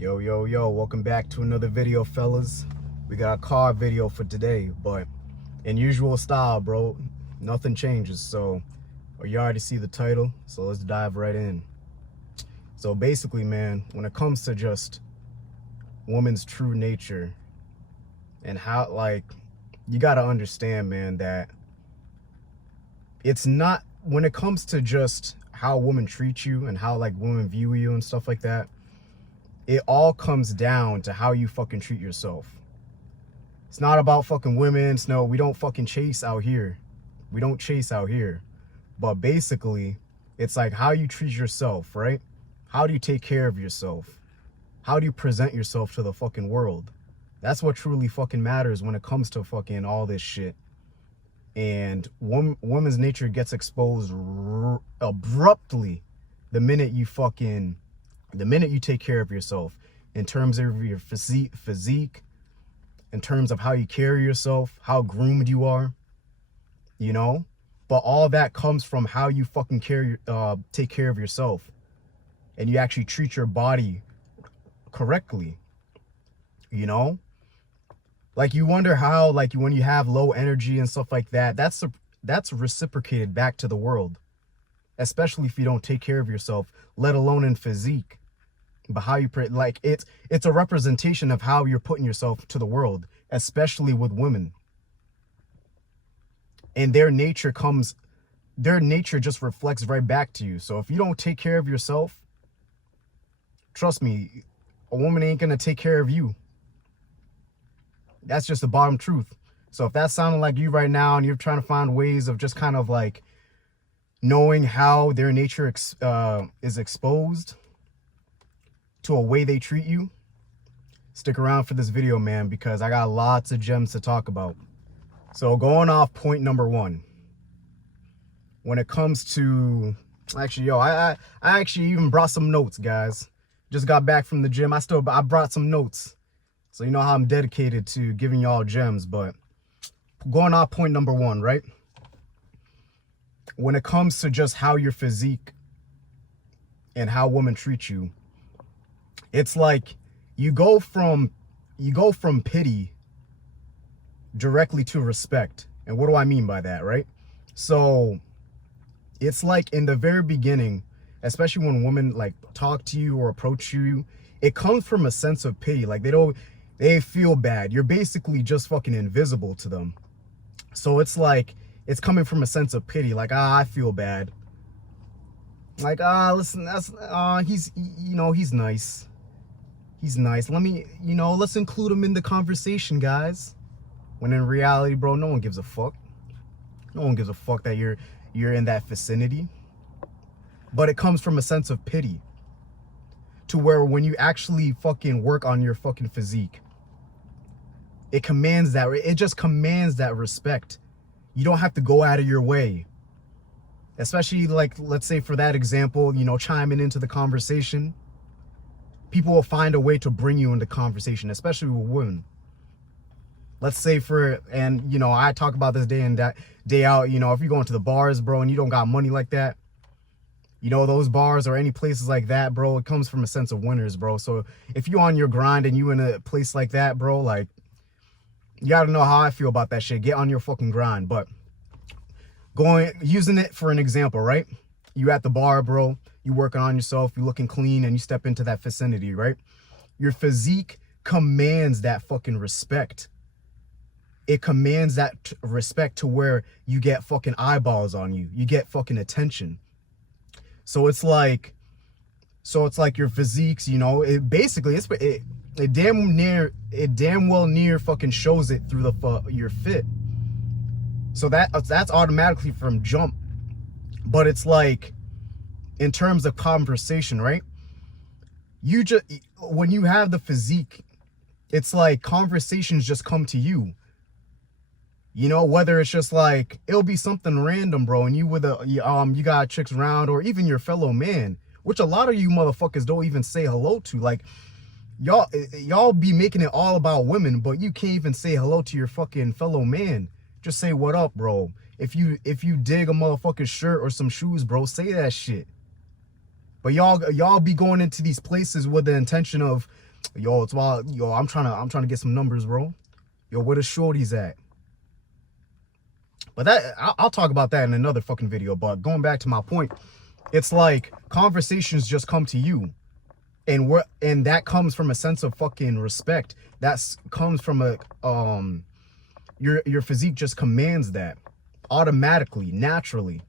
Yo, welcome back to another video, fellas. We got a car video for today, but in usual style, bro, nothing changes. So you already see the title, so let's dive right in. So basically, man, when it comes to just woman's true nature and how, like, you gotta understand, man, that it's not, when it comes to just how women treat you and how, like, women view you and stuff like that, it all comes down to how you fucking treat yourself. It's not about fucking women. No, we don't fucking chase out here. We don't chase out here. But basically, it's like how you treat yourself, right? How do you take care of yourself? How do you present yourself to the fucking world? That's what truly fucking matters when it comes to fucking all this shit. And woman's nature gets exposed abruptly the minute you take care of yourself, in terms of your physique, in terms of how you carry yourself, how groomed you are, you know? But all that comes from how you fucking take care of yourself, and you actually treat your body correctly, you know? Like, you wonder how, like, when you have low energy and stuff like that, that's reciprocated back to the world, especially if you don't take care of yourself, let alone in physique. But how you like, it's a representation of how you're putting yourself to the world, especially with women. And their nature just reflects right back to you. So if you don't take care of yourself, trust me, a woman ain't gonna take care of you. That's just the bottom truth. So if that's sounding like you right now and you're trying to find ways of just kind of like knowing how their nature is exposed to a way they treat you, stick around for this video, man, because I got lots of gems to talk about. So going off point number one, when it comes to, actually, I actually even brought some notes, guys. Just got back from the gym. I brought some notes. So you know how I'm dedicated to giving y'all gems. But going off point number one, right? When it comes to just how your physique and how women treat you, it's like you go from pity directly to respect. And what do I mean by that, right? So it's like in the very beginning, especially when women like talk to you or approach you, it comes from a sense of pity. Like they feel bad. You're basically just fucking invisible to them. So it's like, it's coming from a sense of pity. Like, I feel bad. Like, listen, he's nice. He's nice. Let's include him in the conversation, guys. When in reality, bro, no one gives a fuck. No one gives a fuck that you're in that vicinity. But it comes from a sense of pity, to where when you actually fucking work on your fucking physique, it just commands that respect. You don't have to go out of your way. Especially, like, let's say for that example, chiming into the conversation, people will find a way to bring you into conversation, especially with women. Let's say I talk about this day in, day out, if you're going to the bars, bro, and you don't got money like that, those bars or any places like that, bro, it comes from a sense of winners, bro. So if you're on your grind and you in a place like that, bro, like, you gotta know how I feel about that shit. Get on your fucking grind. But using it for an example, right? You at the bar, bro, you working on yourself, you looking clean, and you step into that vicinity, right? Your physique commands that fucking respect. It commands that respect to where you get fucking eyeballs on you. You get fucking attention. So it's like your physiques, it damn well near fucking shows it through your fit. So that's automatically from jump. But it's like, in terms of conversation, right? When you have the physique, it's like conversations just come to you. Whether it's just like, it'll be something random, bro, and you got chicks around, or even your fellow man, which a lot of you motherfuckers don't even say hello to. Like, y'all be making it all about women, but you can't even say hello to your fucking fellow man. Just say, what up, bro? If you dig a motherfucking shirt or some shoes, bro, say that shit. But y'all be going into these places with the intention of Yo, it's wild. Yo, I'm trying to get some numbers, bro. Yo, where the shorties at? But I'll talk about that in another fucking video. But going back to my point, it's like conversations just come to you. And that comes from a sense of fucking respect. That's comes from a your physique just commands that automatically, naturally.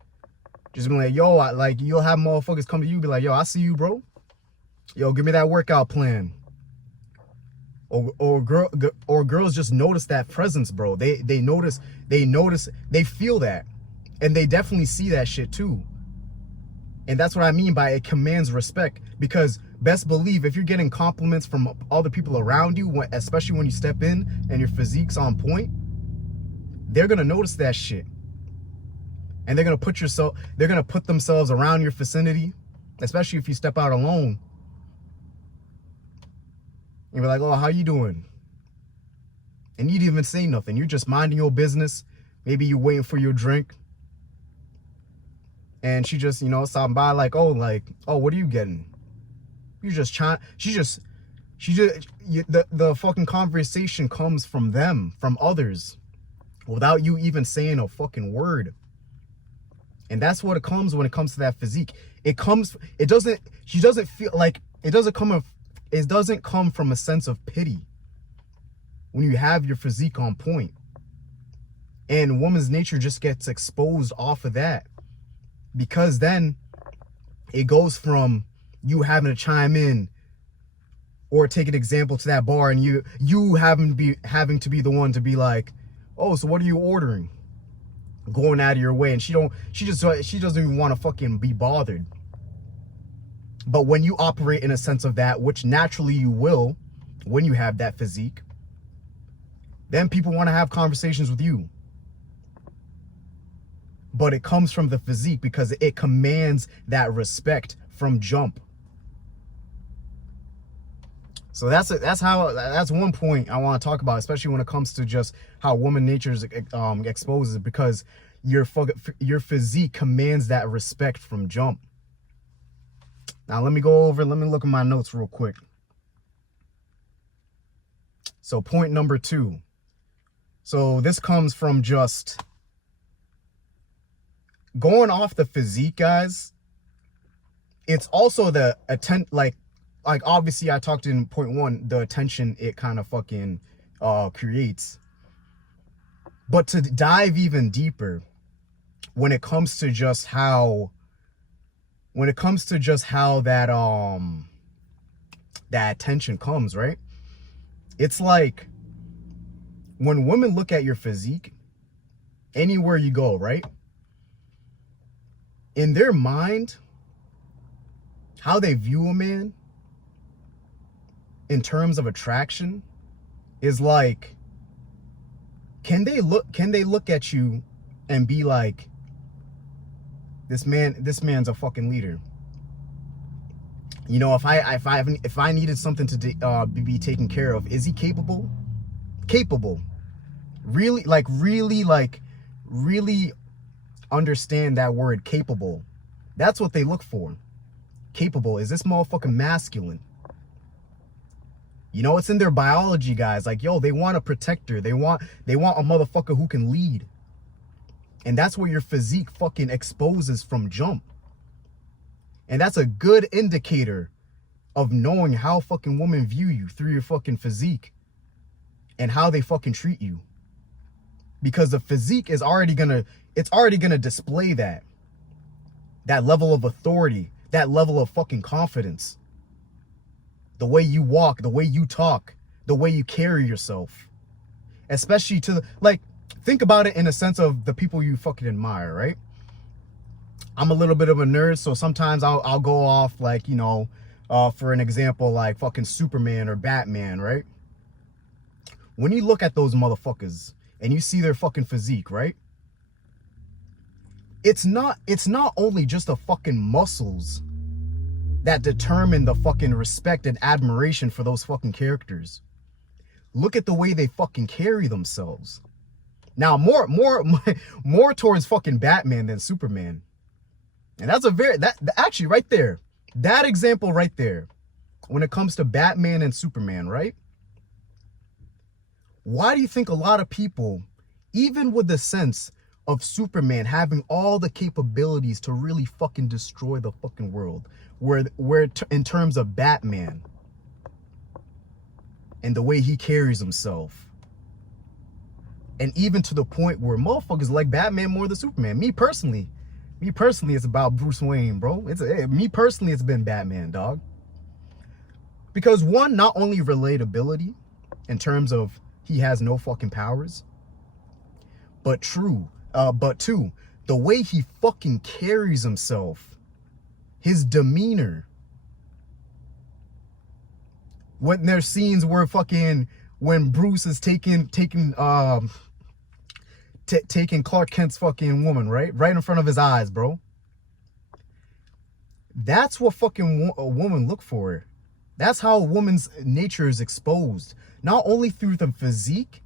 Just be like, yo, like you'll have motherfuckers come to you, be like, yo, I see you, bro. Yo, give me that workout plan. Or girls just notice that presence, bro. They notice, they feel that, and they definitely see that shit too. And that's what I mean by it commands respect, because best believe if you're getting compliments from other people around you, especially when you step in and your physique's on point, they're gonna notice that shit, and they're gonna put themselves around your vicinity, especially if you step out alone. You'll be like, oh, how you doing? And you didn't even say nothing. You're just minding your business. Maybe you're waiting for your drink. And she just, stopping by like, oh, what are you getting? You just trying, the fucking conversation comes from them, from others, without you even saying a fucking word. And that's what it comes when it comes to that physique. It doesn't come from a sense of pity when you have your physique on point. And woman's nature just gets exposed off of that, because then it goes from you having to chime in or take an example to that bar, and you having to be the one to be like, oh, so what are you ordering? Going out of your way, and she doesn't even want to fucking be bothered. But when you operate in a sense of that, which naturally you will when you have that physique, then people want to have conversations with you. But it comes from the physique, because it commands that respect from jump. So that's one point I want to talk about, especially when it comes to just how woman nature is exposes, because your physique commands that respect from jump. Now let me look at my notes real quick. So point number 2. So this comes from just going off the physique, guys. It's also the like obviously I talked in point 1, the attention it kind of fucking creates. But to dive even deeper, when it comes to just how that that attention comes, right? It's like when women look at your physique, anywhere you go, right? In their mind, how they view a man in terms of attraction is like, can they look at you and be like, this man's a fucking leader. If I needed something to be taken care of, is he capable? Really understand that word, capable. That's what they look for. Capable. Is this motherfucking masculine? It's in their biology, guys. Like, yo, they want a protector. They want a motherfucker who can lead. And that's where your physique fucking exposes from jump. And that's a good indicator of knowing how fucking women view you through your fucking physique and how they fucking treat you. Because the physique is already gonna display that level of authority, that level of fucking confidence. The way you walk, the way you talk, the way you carry yourself. Especially think about it in a sense of the people you fucking admire, right? I'm a little bit of a nerd, so sometimes I'll go off for an example, like fucking Superman or Batman, right? When you look at those motherfuckers and you see their fucking physique, right? It's not only just the fucking muscles that determine the fucking respect and admiration for those fucking characters. Look at the way they fucking carry themselves. Now, more towards fucking Batman than Superman. And that's actually right there. That example right there when it comes to Batman and Superman, right? Why do you think a lot of people, even with the sense of Superman having all the capabilities to really fucking destroy the fucking world, where in terms of Batman and the way he carries himself, and even to the point where motherfuckers like Batman more than Superman. Me personally, it's about Bruce Wayne, bro. Me personally, it's been Batman, dog. Because one, not only relatability in terms of he has no fucking powers, but two, the way he fucking carries himself, his demeanor. When there's scenes where when Bruce is taking Clark Kent's fucking woman, right in front of his eyes, bro. That's what fucking a woman look for. That's how a woman's nature is exposed. Not only through the physique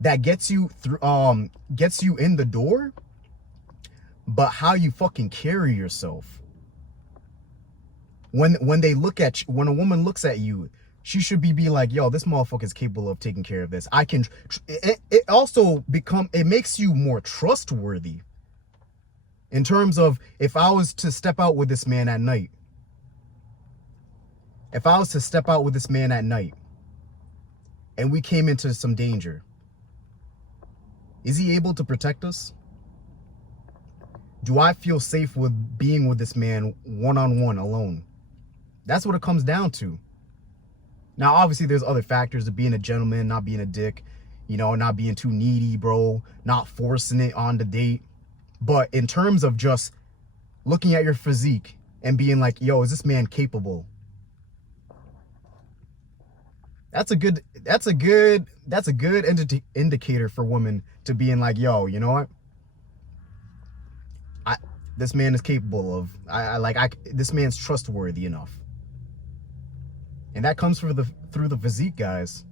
that gets you in the door, but how you fucking carry yourself. When a woman looks at you, she should be like, yo, this motherfucker is capable of taking care of this. It makes you more trustworthy. In terms of, if I was to step out with this man at night, and we came into some danger, is he able to protect us? Do I feel safe with being with this man one-on-one, alone? That's what it comes down to. Now, obviously, there's other factors of being a gentleman, not being a dick, not being too needy, bro, not forcing it on the date. But in terms of just looking at your physique and being like, yo, is this man capable? That's a good indicator for women to being like, yo, you know what? This man is capable of, this man's trustworthy enough. And that comes through the physique, guys.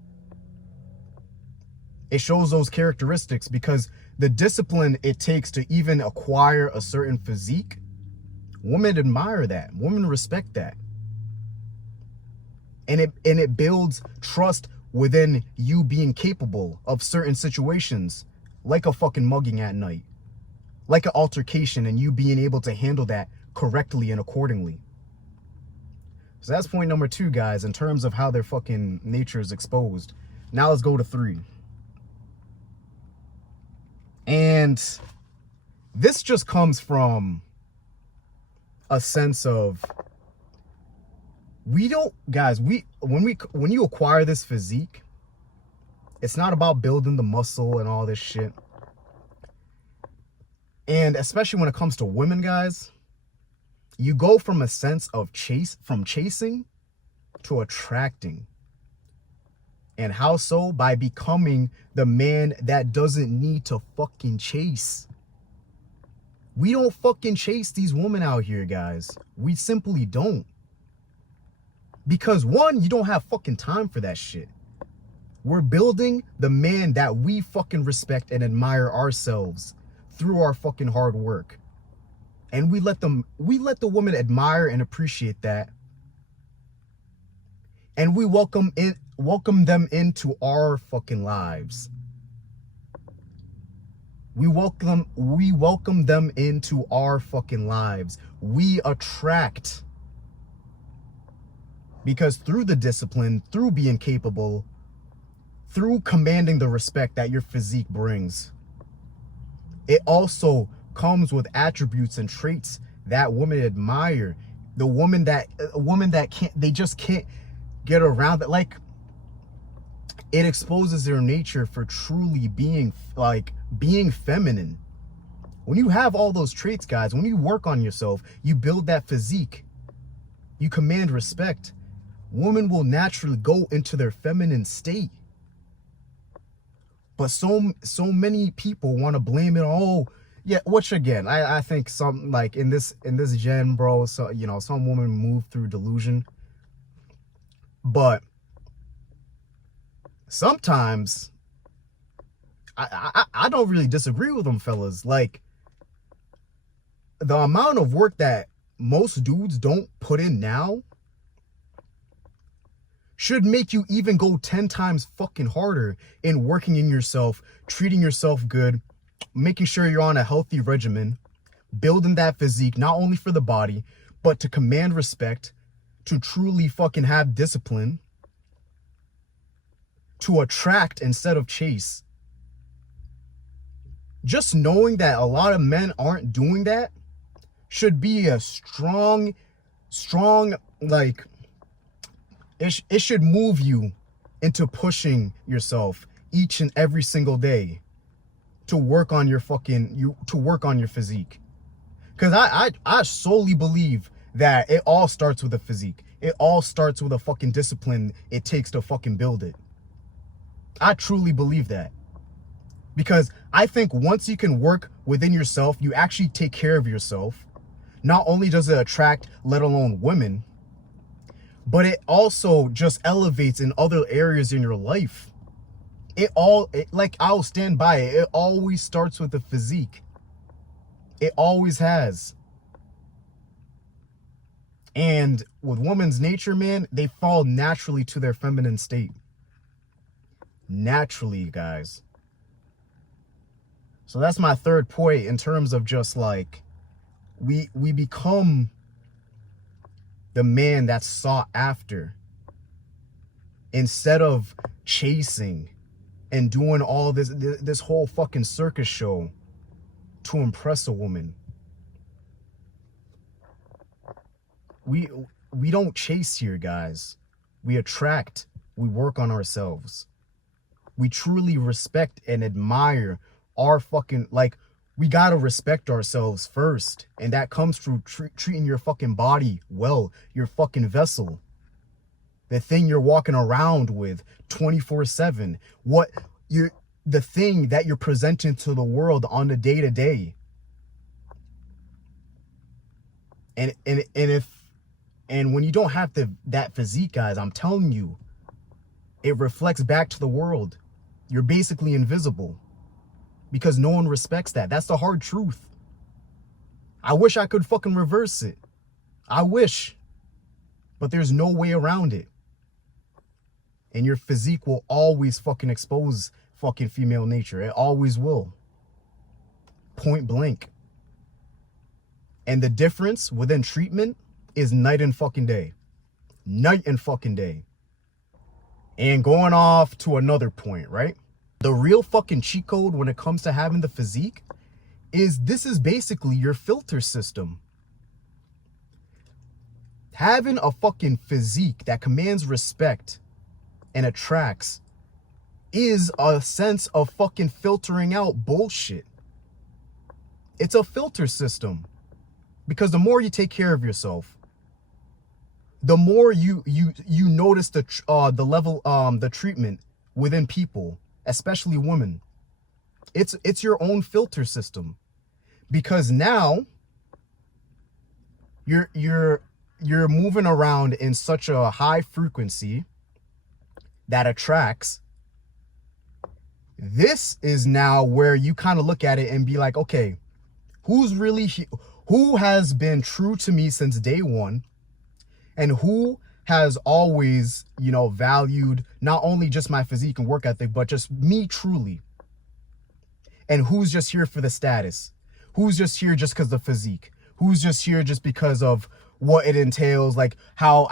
It shows those characteristics, because the discipline it takes to even acquire a certain physique, women admire that. Women respect that. And it builds trust within you being capable of certain situations, like a fucking mugging at night, like an altercation, and you being able to handle that correctly and accordingly. So that's point number 2, guys, in terms of how their fucking nature is exposed. Now let's go to 3. And this just comes from a sense of, when you acquire this physique, it's not about building the muscle and all this shit. And especially when it comes to women, guys, you go from a sense of chasing to attracting. And how so? By becoming the man that doesn't need to fucking chase. We don't fucking chase these women out here, guys. We simply don't. Because one, you don't have fucking time for that shit. We're building the man that we fucking respect and admire ourselves through our fucking hard work. And we let the woman admire and appreciate that. And we welcome them into our fucking lives. We welcome them into our fucking lives. We attract. Because through the discipline, through being capable, through commanding the respect that your physique brings, it also comes with attributes and traits that women admire. A woman that just can't get around it. Like, it exposes their nature for truly being feminine. When you have all those traits, guys, when you work on yourself, you build that physique, you command respect, women will naturally go into their feminine state. But so many people want to blame it all. Yeah, which again, I think some, like, in this gen, bro, so some women move through delusion. But sometimes I don't really disagree with them, fellas. Like, the amount of work that most dudes don't put in now, should make you even go 10 times fucking harder in working in yourself, treating yourself good, making sure you're on a healthy regimen, building that physique, not only for the body, but to command respect, to truly fucking have discipline, to attract instead of chase. Just knowing that a lot of men aren't doing that should be a strong, like, it should move you into pushing yourself each and every single day to work on your physique. Because I solely believe that it all starts with a physique. It all starts with a fucking discipline it takes to fucking build it. I truly believe that. Because I think once you can work within yourself, you actually take care of yourself. Not only does it attract, let alone women, but it also just elevates in other areas in your life. Like, I'll stand by it. It always starts with the physique. It always has. And with women's nature, man, they fall naturally to their feminine state. Naturally, guys. So that's my third point in terms of just like, we become the man that's sought after instead of chasing and doing all this whole fucking circus show to impress a woman. We don't chase here, guys. We attract. We work on ourselves. We truly respect and admire our fucking, like, we gotta respect ourselves first. And that comes through treating your fucking body well, your fucking vessel. The thing you're walking around with 24/7. The thing that you're presenting to the world on the day-to-day. And when you don't have that physique, guys, I'm telling you, it reflects back to the world. You're basically invisible because no one respects that. That's the hard truth. I wish I could fucking reverse it. I wish. But there's no way around it. And your physique will always fucking expose fucking female nature. It always will. Point blank. And the difference within treatment is night and fucking day. Night and fucking day. And going off to another point, right? The real fucking cheat code when it comes to having the physique is this is basically your filter system. Having a fucking physique that commands respect and attracts is a sense of fucking filtering out bullshit. It's a filter system. Because the more you take care of yourself, the more you notice the level, the treatment within people, especially women. It's your own filter system, because now you're moving around in such a high frequency that attracts. This is now where you kind of look at it and be like, okay, who has been true to me since day one, and who has always, valued not only just my physique and work ethic, but just me truly. And who's just here for the status? Who's just here just because of the physique? Who's just here just because of what it entails, like how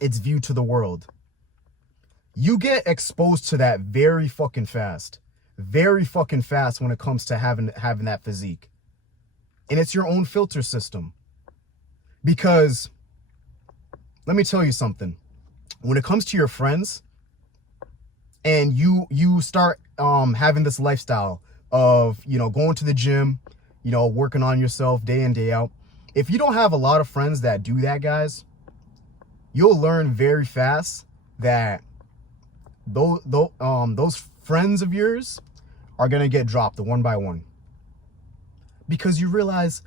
it's viewed to the world? You get exposed to that very fucking fast when it comes to having that physique. And it's your own filter system. Because let me tell you something. When it comes to your friends and you start having this lifestyle of, going to the gym, working on yourself day in, day out. If you don't have a lot of friends that do that, guys, you'll learn very fast that those friends of yours are going to get dropped one by one. Because you realize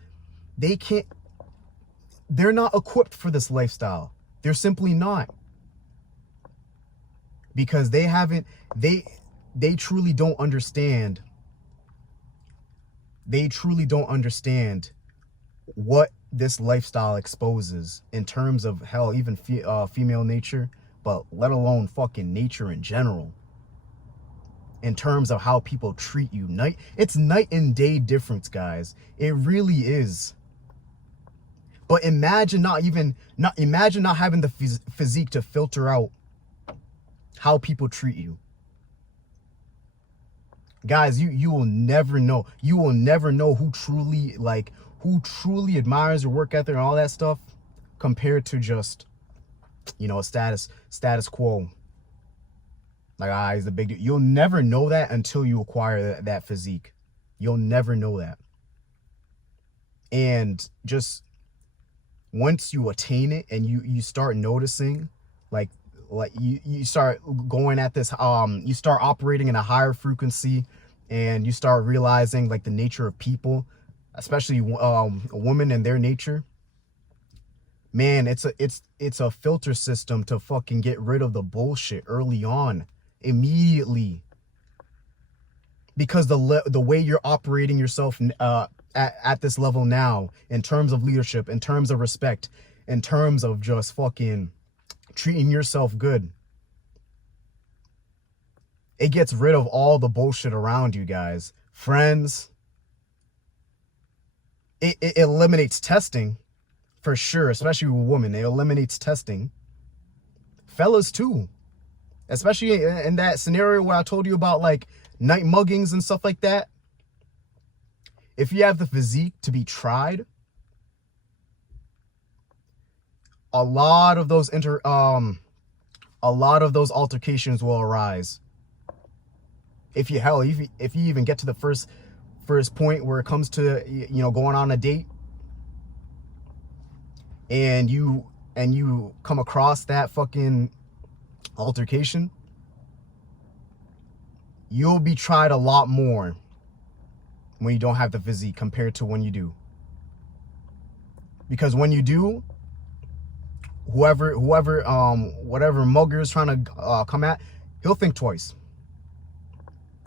they're not equipped for this lifestyle. They're simply not. Because they truly don't understand. They truly don't understand what this lifestyle exposes in terms of hell, even female nature, but let alone fucking nature in general. In terms of how people treat you, it's night and day difference, guys. It really is. But imagine not having the physique to filter out how people treat you. Guys, you will never know. You will never know who truly admires your work ethic and all that stuff compared to just, you know, a status quo. Like, he's the big dude. You'll never know that until you acquire that physique. You'll never know that. And just once you attain it and you start noticing, like you start going at this, you start operating in a higher frequency, and you start realizing like the nature of people, especially a woman and their nature. Man, it's a filter system to fucking get rid of the bullshit early on, immediately. Because the way you're operating yourself at this level now, in terms of leadership, in terms of respect, in terms of just fucking treating yourself good, it gets rid of all the bullshit around you, guys. Friends, it eliminates testing for sure, especially with women. It eliminates testing. Fellas too, especially in that scenario where I told you about like night muggings and stuff like that. If you have the physique to be tried, a lot of those altercations will arise. If you even get to the first point where it comes to, you know, going on a date, and you come across that fucking altercation, you'll be tried a lot more when you don't have the physique compared to when you do. Because when you do, whatever mugger is trying to come at, he'll think twice.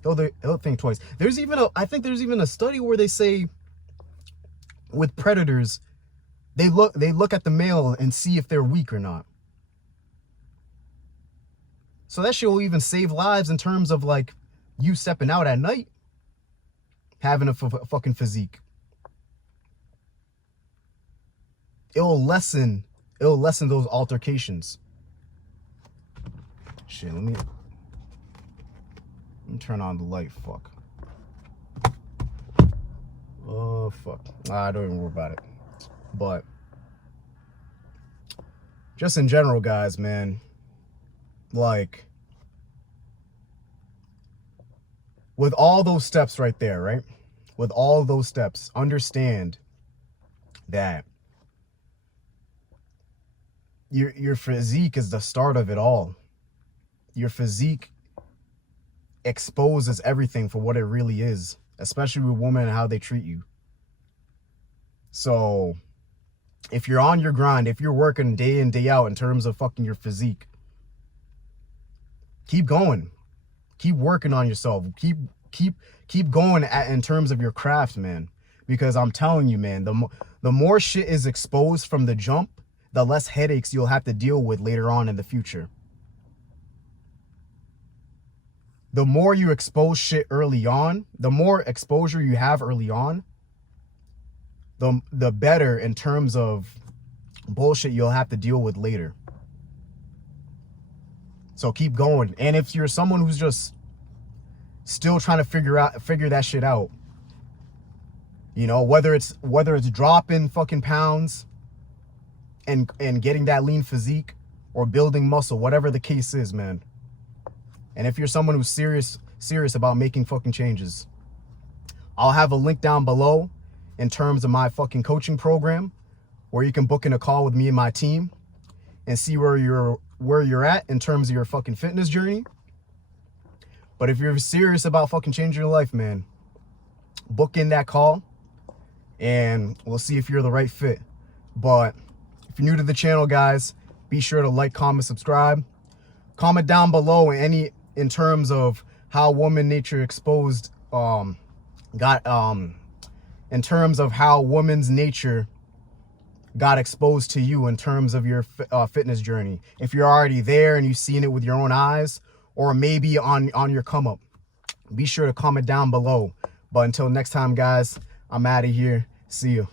He'll think twice. I think there's even a study where they say with predators, they look at the male and see if they're weak or not. So that shit will even save lives in terms of like you stepping out at night, having a fucking physique. It'll lessen those altercations. Shit, let me turn on the light. Fuck. Oh fuck. I don't even worry about it. But just in general, guys, man, like, with all those steps right there, right? With all those steps, understand that your physique is the start of it all. Your physique exposes everything for what it really is, especially with women and how they treat you. So if you're on your grind, if you're working day in, day out in terms of fucking your physique, keep going. Keep working on yourself. Keep going in terms of your craft, man. Because I'm telling you, man, the more shit is exposed from the jump, the less headaches you'll have to deal with later on in the future. The more you expose shit early on, the more exposure you have early on, the better in terms of bullshit you'll have to deal with later. So keep going. And if you're someone who's just still trying to figure that shit out, you know, whether it's dropping fucking pounds and getting that lean physique or building muscle, whatever the case is, man. And if you're someone who's serious about making fucking changes, I'll have a link down below in terms of my fucking coaching program, where you can book in a call with me and my team and see where you're at in terms of your fucking fitness journey. But if you're serious about fucking changing your life, man, book in that call and we'll see if you're the right fit. But if you're new to the channel, guys, be sure to like, comment, subscribe. Comment down below in terms of how woman nature exposed in terms of how woman's nature got exposed to you in terms of your fitness journey. If you're already there and you've seen it with your own eyes, or maybe on your come up, be sure to comment down below. But until next time, guys, I'm out of here. See you.